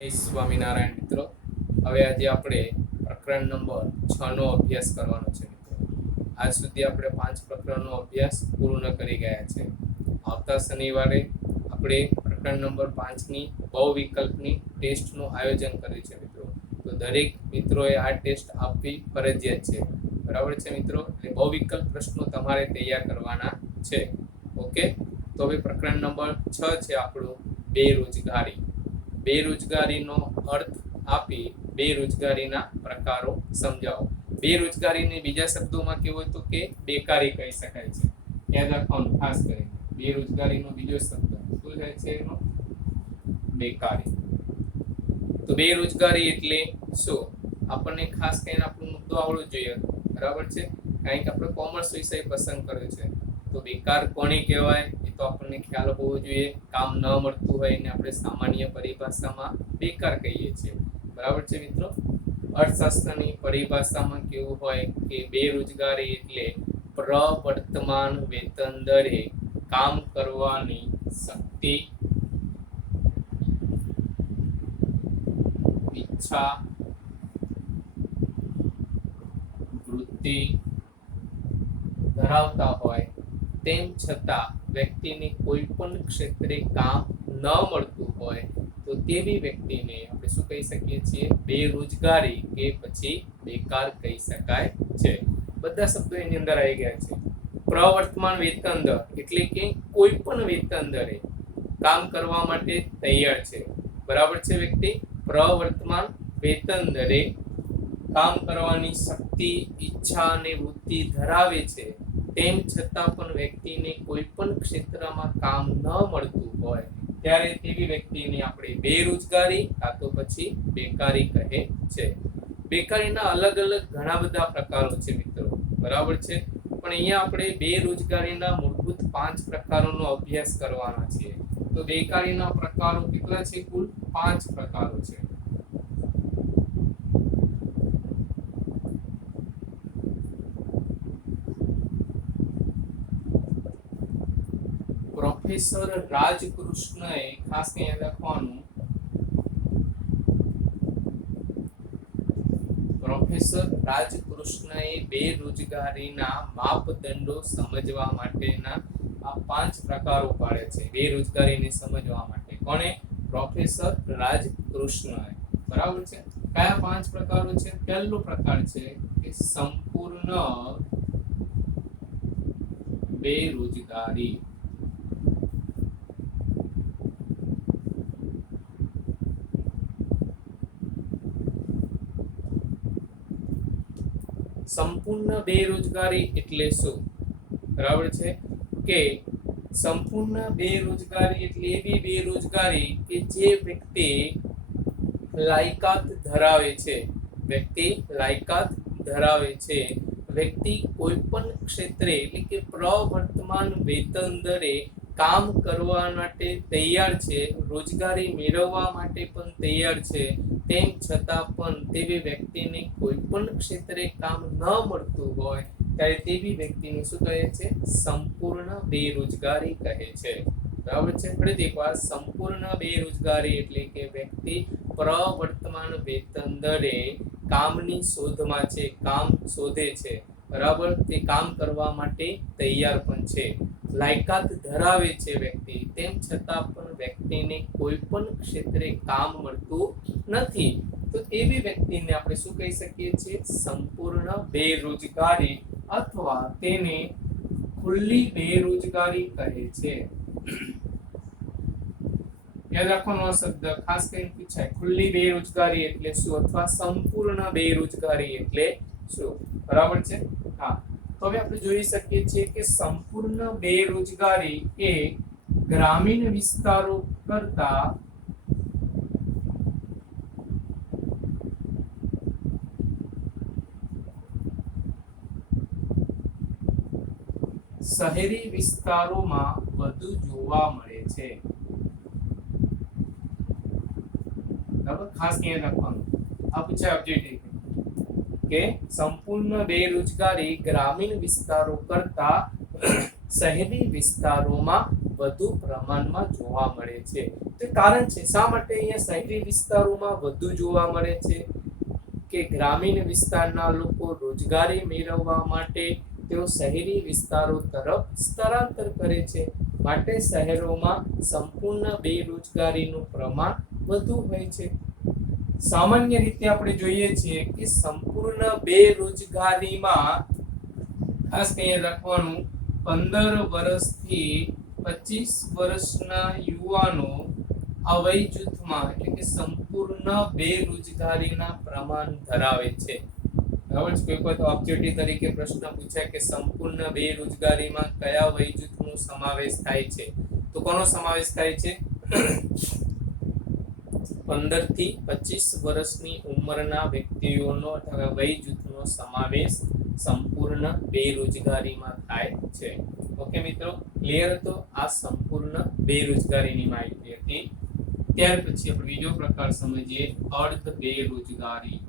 જય સ્વામિનારાયણ મિત્રો. હવે આજે આપણે પ્રકરણ નંબર 6 નો અભ્યાસ કરવાનો છે મિત્રો. આજ સુધી આપણે 5 પ્રકરણનો અભ્યાસ પૂર્ણ કરી ગયા છે. આવતા શનિવારે આપણે પ્રકરણ નંબર 5 ની બહુવિકલ્પની ટેસ્ટનું આયોજન કર્યું છે મિત્રો. તો દરેક મિત્રોએ આ ટેસ્ટ આપવી ફરજિયાત છે. બરાબર છે મિત્રો. એટલે બહુવિકલ્પ પ્રશ્નો તમારે તૈયાર કરવાના છે. ઓકે. તો હવે પ્રકરણ નંબર 6 છે આપણું બેરોજગારી. બેરોજગારીનો અર્થ આપી બેરોજગારીના પ્રકારો સમજાવો. બેરોજગારીને બીજા શબ્દોમાં કેવું હોય તો કે બેકારી કહી શકાય છે. યાદ રાખવાનું ખાસ કરીને. બેરોજગારીનો બીજો શબ્દ શું થાય છે? એનો બેકારી. તો બેરોજગારી એટલે શું? આપણને ખાસ કરીને આપણો મુદ્દો આવડવો જોઈએ. બરાબર છે? કારણ કે આપણે કોમર્સ વિષય પસંદ કર્યો છે. તો બેકાર કોને કહેવાય એ તો આપણને ખ્યાલ હોવો જોઈએ. કામ ન મળતું હોય ને આપણે સામાન્ય પરિભાષામાં બેકાર કહીએ છીએ. બરાબર છે મિત્રો? અર્થશાસ્ત્રની પરિભાષામાં કેવું હોય કે બેરોજગારી એટલે પ્રવર્તમાન વેતન દરે કામ કરવાની શક્તિ, ઈચ્છા, વૃત્તિ ધરાવતા હોય તેમ છતાં વ્યક્તિને કોઈ પણ ક્ષેત્રે કામ ન મળતું હોય તો તેવી વ્યક્તિને આપણે શું કહી શકીએ છીએ? બેરોજગારી કે પછી બેકાર કહી શકાય છે. બધા શબ્દો એની અંદર આવી ગયા છે. પ્રવર્તમાન વેતન દર એટલે કે કોઈ પણ વેતન દરે કામ કરવા માટે તૈયાર છે. બરાબર છે વ્યક્તિ? પ્રવર્તમાન વેતન દરે કામ કરવાની શક્તિ, ઈચ્છા અને વૃત્તિ ધરાવે છે. તેમ છતાં પણ વ્યક્તિને કોઈ પણ ક્ષેત્રમાં કામ ન મળતું હોય ત્યારે તેવી વ્યક્તિને આપણે બેરોજગારી કાં તો પછી બેકારી કહે છે. બેકારીના અલગ અલગ ઘણા બધા પ્રકારો છે મિત્રો. બરાબર છે? પણ અહીંયા આપણે બેરોજગારીના મૂળભૂત 5 પ્રકારોનો અભ્યાસ કરવાના છીએ. તો બેકારીના પ્રકારો કેટલા છે? કુલ 5 પ્રકારો છે. પ્રોફેસર રાજકૃષ્ણએ ખાસ યાદ રાખવાનું, પ્રોફેસર રાજકૃષ્ણએ બેરોજગારીના માપદંડો સમજવા માટેના આ 5 પ્રકારો પાડે છે બેરોજગારીને સમજવા માટે. કોણે? પ્રોફેસર રાજકૃષ્ણએ. બરાબર છે? કયા 5 પ્રકારો છે? પહેલો પ્રકાર છે કે સંપૂર્ણ બેરોજગારી. સંપૂર્ણ બેરોજગારી એટલે શું? બરાબર છે? કે સંપૂર્ણ બેરોજગારી એટલે એવી બેરોજગારી કે જે વ્યક્તિ લાયકાત ધરાવે છે. વ્યક્તિ લાયકાત ધરાવે છે. વ્યક્તિ કોઈ પણ ક્ષેત્રે એટલે કે પ્રવર્તમાન વેતન દરે કામ કરવા માટે તૈયાર છે, રોજગારી મેળવવા માટે પણ તૈયાર છે, તેમ છતાં પણ તેવી વ્યક્તિને કોઈ પણ ક્ષેત્રે કામ ન મળતું હોય ત્યારે તેવી વ્યક્તિને શું કહે છે? સંપૂર્ણ બેરોજગારી કહે છે. બરાબર છે? ફરીથી એકવાર, સંપૂર્ણ બેરોજગારી એટલે કે વ્યક્તિ પ્રવર્તમાન વેતન દરે કામની શોધમાં છે, કામ શોધે છે. બરાબર? તે કામ કરવા માટે તૈયાર પણ છે, લાયકાત ધરાવે છે વ્યક્તિ, તેમ છતાં પણ વ્યક્તિને કોઈ પણ ક્ષેત્રે કામ મળતું નથી. તો એવી વ્યક્તિને આપણે શું કહી શકીએ છીએ? સંપૂર્ણ બેરોજગારી અથવા તેને ખુલ્લી બેરોજગારી કહે છે. યાદ રાખવાનો આ શબ્દ ખાસ કરીને પૂછાય. ખુલ્લી બેરોજગારી એટલે શું અથવા સંપૂર્ણ બેરોજગારી એટલે શું? બરાબર છે? હા. તો હવે આપણે જોઈ શકીએ છીએ કે સંપૂર્ણ બેરોજગારી એ ગ્રામીણ વિસ્તારો કરતા શહેરી વિસ્તારોમાં વધુ જોવા મળે છે. બરાબર? ખાસ યાદ રાખવાનું. આ પૂછાય ઓબ્જેક્ટિવ કે સંપૂર્ણ બેરોજગારી ગ્રામીણ વિસ્તારો કરતા શહેરી વિસ્તારોમાં વધુ પ્રમાણમાં જોવા મળે છે. તો કારણ છે શા માટે અહીંયા શહેરી વિસ્તારોમાં વધુ જોવા મળે છે કે ગ્રામીણ વિસ્તારના લોકો રોજગારી મેળવવા માટે તેઓ શહેરી વિસ્તારો તરફ સ્થળાંતર કરે છે, માટે શહેરોમાં સંપૂર્ણ બેરોજગારીનું પ્રમાણ વધુ હોય છે. સામાન્ય રીતે આપણે જોઈએ છીએ કે સંપૂર્ણ બેરોજગારીમાં ખાસ અહીંયા લખવાનું 15 વર્ષથી 25 વર્ષના યુવાનો આ વય જૂથમાં એટલે કે સંપૂર્ણ બેરોજગારીના પ્રમાણ ધરાવે છે. બરાબર છે. કોઈ વખત ઓબ્જેક્ટિવ તરીકે પ્રશ્ન પૂછાય કે સંપૂર્ણ બેરોજગારીમાં કયા વય જૂથનો સમાવેશ થાય છે, તો કોનો સમાવેશ થાય છે? 15 થી 25 વર્ષની ઉંમરના વ્યક્તિઓનો અથવા વય જૂથનો સમાવેશ સંપૂર્ણ બેરોજગારીમાં થાય છે. ઓકે મિત્રો, ક્લિયર હતો? આ સંપૂર્ણ બેરોજગારીની માહિતી હતી. ત્યાર પછી આપણે બીજો પ્રકાર સમજીએ, અર્ધ બેરોજગારી.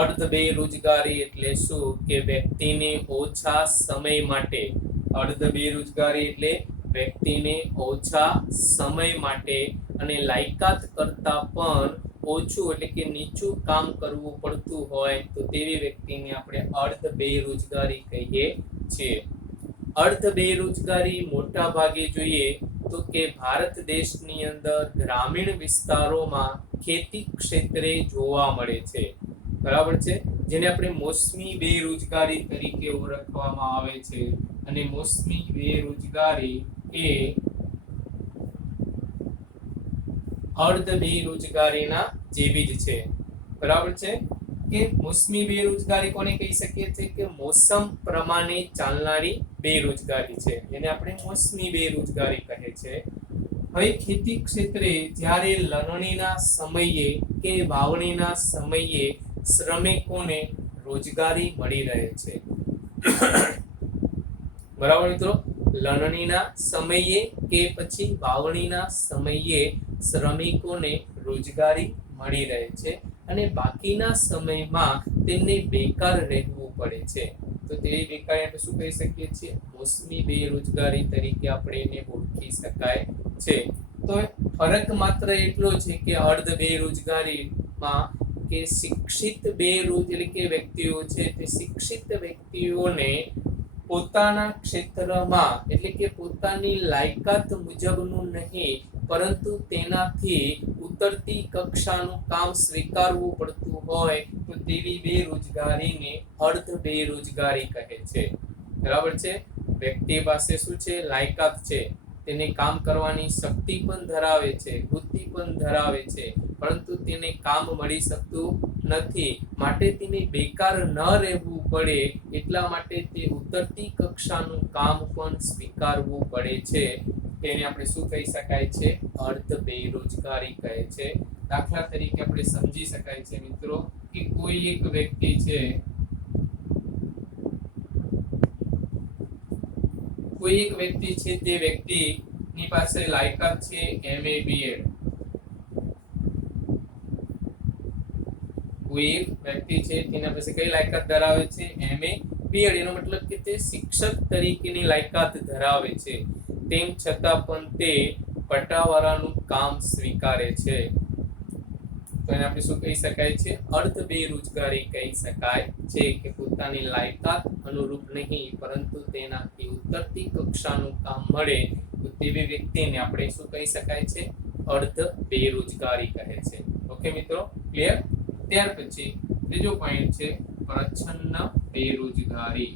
અર્ધ બેરોજગારી એટલે શું કે વ્યક્તિને ઓછા સમય માટે, અર્ધ બેરોજગારી એટલે વ્યક્તિને ઓછા સમય માટે અને લાયકાત કરતા પણ ઓછું એટલે કે નીચું કામ કરવું પડતું હોય તો તેવી વ્યક્તિને આપણે અર્ધ બેરોજગારી કહીએ છીએ. અર્ધ બેરોજગારી મોટા ભાગે જોઈએ તો કે ભારત દેશની અંદર ગ્રામીણ વિસ્તારોમાં ખેતી ક્ષેત્રે જોવા મળે છે. બરાબર છે, જેને આપણે મોસમી બેરોજગારી તરીકે ઓળખવામાં આવે છે. અને મોસમી બેરોજગારી એ અર્ધ બેરોજગારીના જેવી જ છે. બરાબર છે કે મોસમી બેરોજગારી કોને કહી શકીએ છીએ કે મોસમ પ્રમાણે ચાલનારી બેરોજગારી છે, જેને આપણે મોસમી બેરોજગારી કહે છે. હવે ખેતી ક્ષેત્રે જ્યારે લણણીના સમયે કે વાવણીના સમયે શ્રમિકોને રોજગારી મળી રહે છે. બરાબર મિત્રો, લણણીના સમયે કે પછી વાવણીના સમયે શ્રમિકોને રોજગારી મળી રહે છે અને બાકીના સમયમાં તેમને બેકાર રહેવું પડે છે. તો તે બેકારી આપણે શું કહી શકીએ છીએ? મોસમી બેરોજગારી તરીકે આપણે એને ઓળખી શકાય છે. તો ફરક માત્ર એટલો છે કે અર્ધ બેરોજગારીમાં કે શિક્ષિત એટલે કે વ્યક્તિઓ છે તે શિક્ષિત વ્યક્તિઓને પોતાના ક્ષેત્રમાં એટલે કે પોતાની લાયકાત મુજબનું નહીં પરંતુ તેનાથી ઉતરતી કક્ષાનું કામ સ્વીકારવું પડતું હોય તો તેવી બેરોજગારીને અર્ધ બેરોજગારી કહે છે. બરાબર છે, વ્યક્તિ પાસે શું છે? લાયકાત છે, તેને કામ કરવાની શક્તિ પણ ધરાવે છે, બુદ્ધિ પણ ધરાવે છે, પરંતુ તેને કામ મળી શકતું નથી, માટે તેને બેકાર ન રહેવું પડે એટલા માટે તે ઉતરતી કક્ષાનું કામ પણ સ્વીકારવું પડે છે. તેને આપણે શું કહી શકાય છે? અર્ધ બેરોજગારી કહે છે. દાખલા તરીકે આપણે સમજી શકાય છે મિત્રો કે કોઈ એક વ્યક્તિ છે, કોઈ એક વ્યક્તિ છે, તે વ્યક્તિની પાસે લાયકાત છે MA BEd. કોઈ એક વ્યક્તિ છે તેના પાસે કઈ લાયકાત ધરાવે છે? MA BEd. એનો મતલબ કે તે શિક્ષક તરીકેની લાયકાત ધરાવે છે, તેમ છતાં પણ તે પટાવાળાનું કામ સ્વીકારે છે. તો એને આપણે શું કહી શકાય છે? અર્ધ બેરોજગારી કહી શકાય છે કે પોતાની લાયકાત અનુરૂપ નહીં પરંતુ તેનાથી ઉતરતી કક્ષાનું કામ મળે તો તેવી વ્યક્તિને આપણે શું કહી શકાય છે? અર્ધ બેરોજગારી કહે છે. ઓકે મિત્રો, ક્લિયર? ત્યાર પછી ત્રીજો પોઈન્ટ છે પ્રચ્છન્ન બેરોજગારી.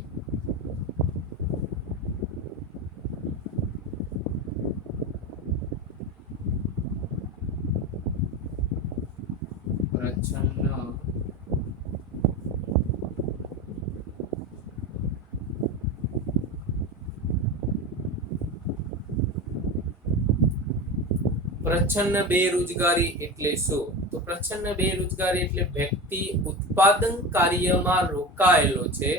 પ્રચ્છન્ન બેરોજગારી એટલે શું? તો પ્રચ્છન્ન બેરોજગારી એટલે વ્યક્તિ ઉત્પાદન કાર્યમાં રોકાયેલો છે,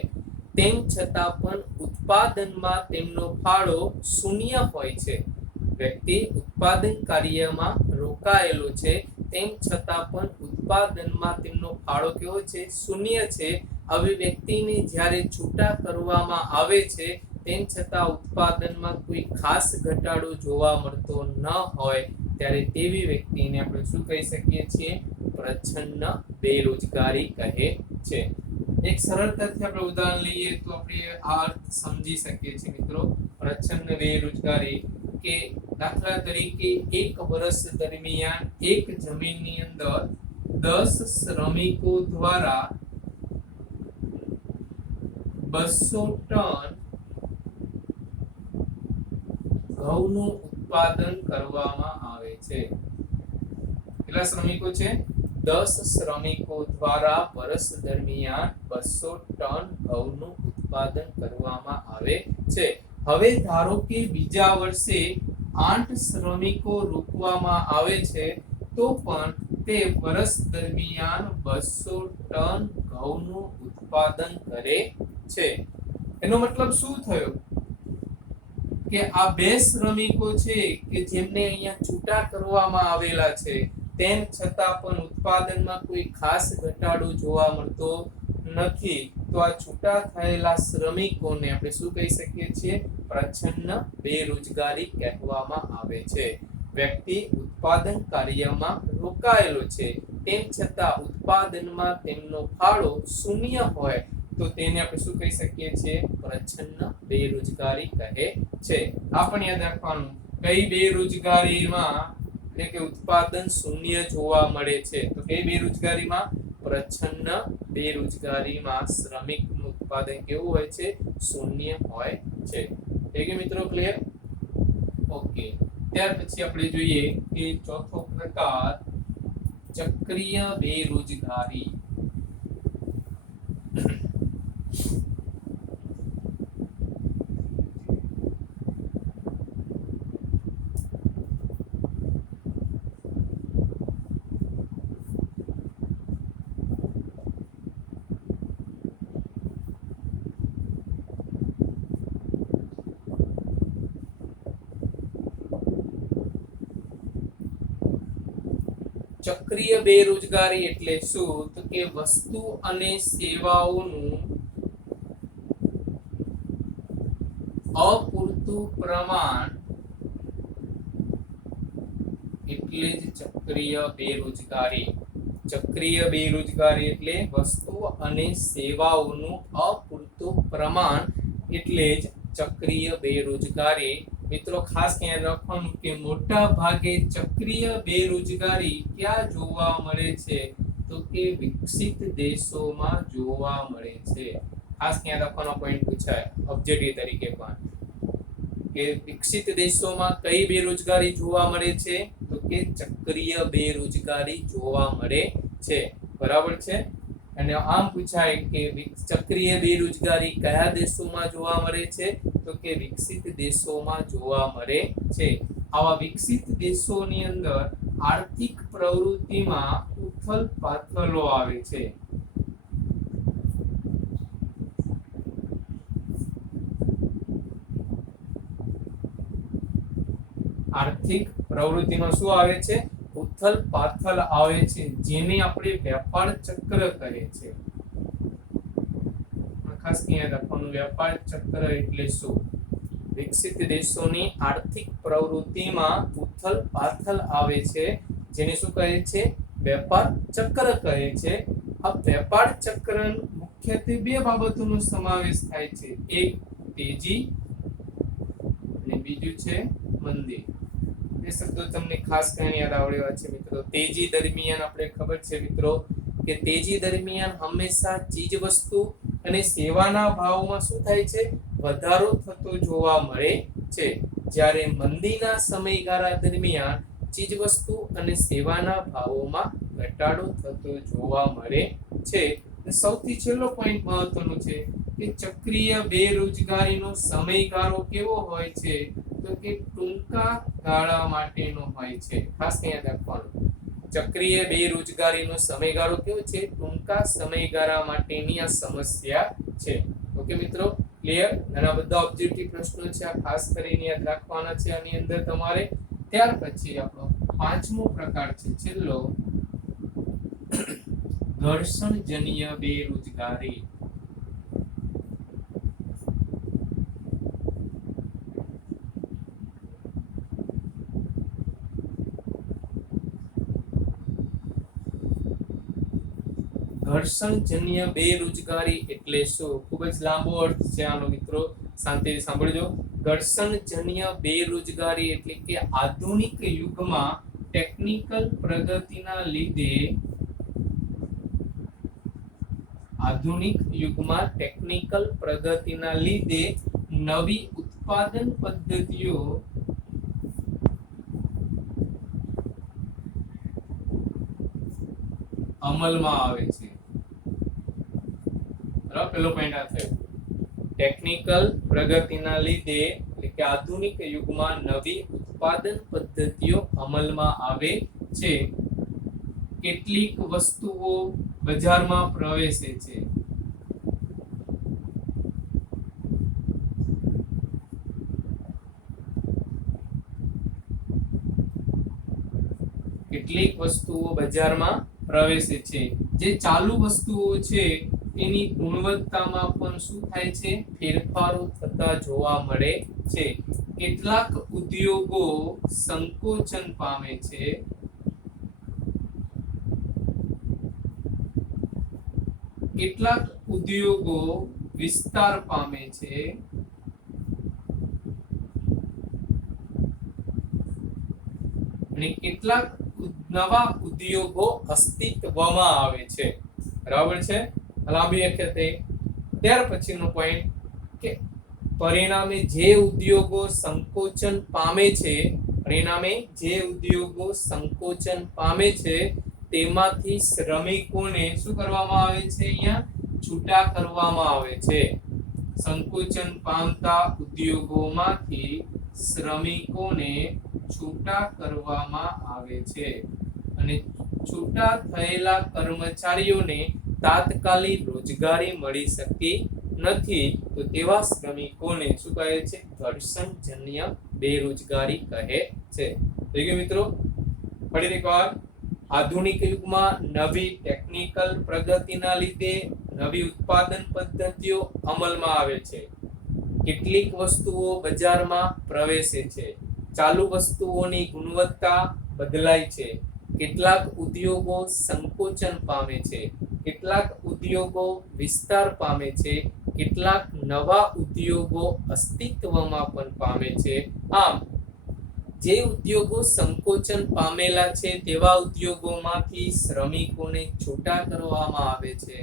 તેમ છતાં પણ ઉત્પાદનમાં તેમનો ફાળો શૂન્ય હોય છે. વ્યક્તિ ઉત્પાદન કાર્યમાં રોકાયેલો છે, તેમ છતાં પણ ઉત્પાદનમાં તેમનો ફાળો કેવો છે? શૂન્ય છે. આવી વ્યક્તિને જ્યારે છૂટા કરવામાં આવે છે તેમ છતાં ઉત્પાદનમાં કોઈ ખાસ ઘટાડો જોવા મળતો ન હોય ત્યારે તેવી વ્યક્તિને આપણે શું કહી શકીએ છીએ? પ્રચ્છન્ન બેરોજગારી કહે છે. એક સરળતાથી આપણે ઉદાહરણ લઈએ તો આપણે આ અર્થ સમજી શકીએ છીએ મિત્રો. પ્રચ્છન્ન બેરોજગારી કે દાખલા તરીકે એક વર્ષ દરમિયાન એક જમીનની અંદર 10 શ્રમિકો દ્વારા 200 ટન ઘઉંનું ઉત્પાદન કરવામાં આવે છે. કેટલા શ્રમિકો છે? 10 શ્રમિકો દ્વારા વર્ષ દરમિયાન 200 ટન ઘઉંનું ઉત્પાદન કરવામાં આવે છે. હવે ધારો કે બીજા વર્ષે 8 શ્રમિકો રોકવામાં આવે છે તો પણ તે વર્ષ દરમિયાન 200 ટન ઘઉંનું ઉત્પાદન કરે છે. એનો મતલબ શું થયો કે આ બે શ્રમિકો છે કે જેમને અહીંયા છૂટા કરવામાં આવેલા છે તેમ છતાં પણ ઉત્પાદનમાં કોઈ ખાસ ઘટાડો જોવા મળતો નથી. તો આ છૂટા થયેલા શ્રમિકોને આપણે શું કહી શકીએ છીએ? પ્રચ્છન્ન બેરોજગારી કહેવામાં આવે છે. વ્યક્તિ ઉત્પાદન કાર્યમાં રોકાયેલો છે તેમ છતાં ઉત્પાદનમાં તેમનો ફાળો શૂન્ય હોય તો તેને આપણે શું કહી શકીએ છીએ? પ્રચ્છન્ન બેરોજગારી કહે છે. આ પણ યાદ રાખવાનું. કઈ બેરોજગારીમાં એટલે કે ઉત્પાદન શૂન્ય જોવા મળે છે તો કઈ બેરોજગારીમાં? પ્રચ્છન્ન બેરોજગારીમાં શ્રમિકનું ઉત્પાદન કેવું હોય છે? શૂન્ય હોય છે. ઠીક છે મિત્રો, ક્લિયર? ઓકે. ત્યાર પછી આપણે જોઈએ કે ચોથો પ્રકાર ચક્રીય બેરોજગારી. ચક્રીય બેરોજગારી એટલે શું? તો કે વસ્તુ અને સેવાઓનું અપૂરતું પ્રમાણ એટલે જ ચક્રીય બેરોજગારી. ચક્રીય બેરોજગારી એટલે વસ્તુ અને સેવાઓનું અપૂરતું પ્રમાણ એટલે જ ચક્રીય બેરોજગારી. મિત્રો ખાસ યાદ રાખવાનું કે મોટા ભાગે ચક્રીય બેરોજગારી ક્યાં જોવા મળે છે? તો કે વિકસિત દેશોમાં જોવા મળે છે. ખાસ યાદ રાખવાનો પોઈન્ટ પૂછાય ઓબ્જેક્ટિવ તરીકે પણ કે વિકસિત દેશોમાં કઈ બેરોજગારી જોવા મળે છે? તો કે ચક્રીય બેરોજગારી જોવા મળે છે. બરાબર છે? અને આમ પૂછાય કે ચક્રીય બેરોજગારી કયા દેશોમાં જોવા મળે છે? તો કે વિકસિત દેશોમાં જોવા મળે છે. આવા વિકસિત દેશોની અંદર આર્થિક પ્રવૃત્તિમાં ઉથલ-પાથલો આવે છે. આર્થિક પ્રવૃત્તિમાં શું આવે છે? ઉથલ-પાથલ આવે છે, જેને આપણે વેપાર ચક્ર કહે છે. ખાસ યાદ રાખવાનું, વેપાર ચક્ર એટલે શું? વિકસિત દેશોની આર્થિક પ્રવૃત્તિમાં ઉથલ-પાથલ આવે છે, જેને શું કહે છે? વેપાર ચક્ર કહે છે. આ વેપાર ચક્ર મુખ્યત્વે બે બાબતોનો સમાવેશ થાય છે. એક તેજી અને બીજું છે મંદી. એ શબ્દો તમને ખાસ કરીને યાદ આવડેવા છે મિત્રો. તેજી દરમિયાન આપણે ખબર છે મિત્રો કે તેજી દરમિયાન હંમેશા ચીજ વસ્તુ અને સેવાના ભાવમાં શું થાય છે? વધારો થતો જોવા મળે છે. જ્યારે મંદીના સમયગાળા દરમિયાન ચીજ વસ્તુ અને સેવાના ભાવોમાં ઘટાડો થતો જોવા મળે છે. સૌથી છેલ્લો પોઈન્ટ મહત્વનો છે કે ચક્રીય બેરોજગારીનો સમયગાળો કેવો હોય છે? તો કે ટૂંકા ગાળા માટેનો હોય છે. ખાસ યાદ રાખવાનું, ચક્રીય બેરોજગારીનો સમયગાળો કેવો છે? ટૂંકા સમયગાળા માટેની આ સમસ્યા છે. ઓકે મિત્રો, ક્લિયર? ઘણા બધા ઓબ્જેક્ટિવ પ્રશ્નો છે, આ ખાસ કરીને યાદ રાખવાના છે આની અંદર તમારે. ત્યાર પછી આપણો પાંચમો પ્રકાર છે છેલ્લો, ઘર્ષણજન્ય બેરોજગારી. ઘર્ષણજન્ય બેરોજગારી એટલે શું? ખૂબ જ લાંબો અર્થ છે આનો મિત્રો, શાંતિથી સાંભળજો. ઘર્ષણજન્ય બેરોજગારી એટલે કે આધુનિક યુગમાં ટેકનિકલ પ્રગતિના લીધે નવી ઉત્પાદન પદ્ધતિઓ અમલમાં આવે છે. બરાબર, પેલો પોઈન્ટ આ થયો. ટેકનિકલ પ્રગતિના લીધે એટલે કે આધુનિક યુગમાં નવી ઉત્પાદન પદ્ધતિઓ અમલમાં આવે છે. કેટલીક વસ્તુઓ બજારમાં પ્રવેશે છે. કેટલીક વસ્તુઓ બજારમાં પ્રવેશે છે. જે ચાલુ વસ્તુઓ છે તેની ગુણવત્તામાં પણ શું થાય છે? ફેરફારો થતા જોવા મળે છે. કેટલાક ઉદ્યોગો સંકોચન પામે છે. કેટલાક ઉદ્યોગો વિસ્તાર પામે છે. અને કેટલાક નવા ઉદ્યોગો અસ્તિત્વમાં આવે છે. બરાબર છે, લાંબી વખતે. ત્યાર પછીનો પોઈન્ટ કે પરિણામે જે ઉદ્યોગો સંકોચન પામે છે તેમાંથી શ્રમિકોને શું કરવામાં આવે છે? અહીંયા છૂટા કરવામાં આવે છે. સંકોચન પામતા ઉદ્યોગોમાંથી શ્રમિકોને છૂટા કરવામાં આવે છે. અને છૂટા થયેલા કર્મચારીઓને તાત્કાલિક રોજગારી મળી શકતી નથી, તો તેવા શ્રમિકોને શું કહે છે? ઘર્ષણજન્ય બેરોજગારી કહે છે. થઈ ગયું મિત્રો? ફરી એકવાર, આધુનિક યુગમાં નવી ટેકનિકલ પ્રગતિના લીધે નવી ઉત્પાદન પદ્ધતિઓ અમલમાં આવે છે. કેટલીક વસ્તુઓ બજારમાં પ્રવેશે છે. ચાલુ વસ્તુઓની ગુણવત્તા બદલાય છે. કેટલાક ઉદ્યોગો સંકોચન પામે છે. કેટલાક ઉદ્યોગો વિસ્તાર પામે છે. કેટલાક નવા ઉદ્યોગો અસ્તિત્વમાં પણ પામે છે. આમ જે ઉદ્યોગો સંકોચન પામેલા છે તેવા ઉદ્યોગોમાંથી શ્રમિકોને છૂટા કરવામાં આવે છે.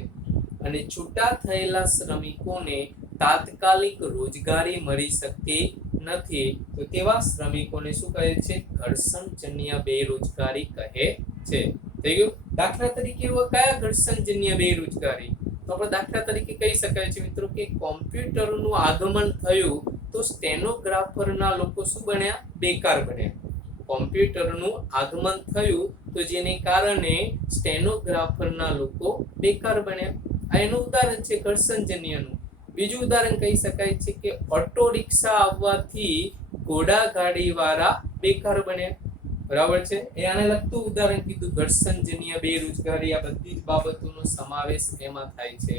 અને છૂટા થયેલા શ્રમિકોને તાત્કાલિક રોજગારી મળી શકતી નથી, તો તેવા શ્રમિકોને શું કહે છે? ઘર્ષણજન્ય બેરોજગારી કહે છે. થઈ ગયું? દાખલા તરીકે કયા ઘર્ષણજન્ય બેરોજગારી? તો આપણે દાખલા તરીકે કહી શકાય છે મિત્રો કે કોમ્પ્યુટરનું આગમન થયું તો સ્ટેનોગ્રાફરના લોકો શું બન્યા? બેકાર બન્યા. કોમ્પ્યુટરનું આગમન થયું તો જેને કારણે સ્ટેનોગ્રાફરના લોકો બેકાર બન્યા. આ એનું ઉદાહરણ છે ઘર્ષણજન્યનું. બીજું ઉદાહરણ કહી શકાય છે કે ઓટો રિક્ષા આવવાથી ઘોડાગાડી વાળા બેકાર બન્યા. બરાબર છે, એ આને લગતું ઉદાહરણ કીધું. ઘર્ષણજન્ય બેરોજગારી, આ બધી જ બાબતોનો સમાવેશ એમાં થાય છે.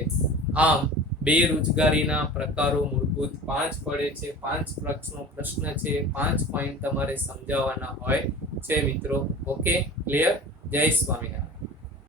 આમ બેરોજગારીના પ્રકારો મૂળભૂત 5 પડે છે. 5 પ્રશ્ન છે, 5 પોઈન્ટ તમારે સમજાવવાના હોય છે મિત્રો. Okay, clear? જય સ્વામિનારાયણ.